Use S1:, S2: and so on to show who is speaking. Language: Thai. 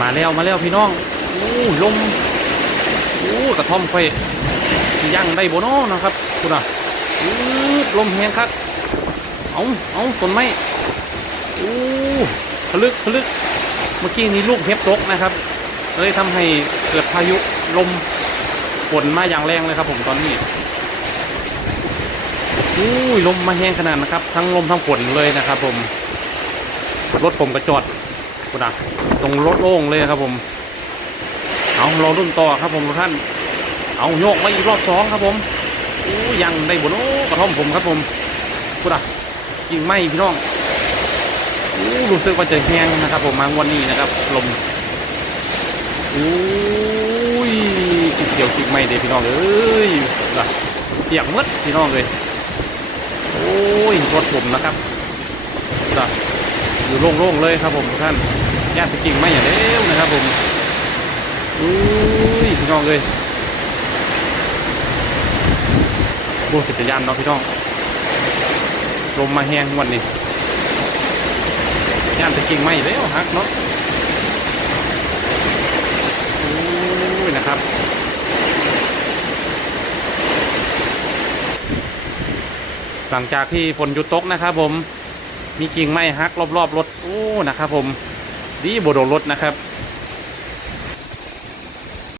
S1: มาแล้วมาแล้วพี่น้องอู้ลมอู้กระท่อมไฟสิย่างได้บ่เน้อนะครับคุณอะอู้ลมแหงครับเอาเอาต้นไม้อู้พลึกพลึกเมื่อกี้นี้ลูกเห็บตกนะครับเลยทำให้เกิดพายุลมฝนมาอย่างแรงเลยครับผมตอนนี้อู้ลมมาแห้งขนาดนะครับ ทั้งลมทั้งฝนเลยนะครับ ผมรถผมกระจอด คุณอะตรงรถโล่งเลยครับผม เอารอรุ่นต่อครับผมทุกท่าน เอาโยกมาอีกรอบสองครับผมอู้ยังได้บนโอ้กระท่อมผมครับผมคุณอะยิงไหมพี่น้องอู้รู้สึกว่าจะแห้งนะครับ ผมมางวันนี้นะครับ ลมอู้ยจิกเสียวจิกไหมเด้พี่น้องเอ้ยละเปียกหมดพี่น้องเลยโอ้ยรถผมนะครับล่ะ อยู่โล่งๆเลยครับผมทุกท่านญาติจริงไม่อย่างเร็วนะครับผมอุ้ยพี่น้องเลยโบจักรยานเนาะพี่น้องลมมาแห้งวันนี้ญาติจริงไม่เร็วฮักเนาะอุ้ยนะครับหลังจากที่ฝนหยุดตกนะครับผม มีกิ่งไม้หักรอบๆรถโอ้นะครับผมดีโบโดนรถนะครับ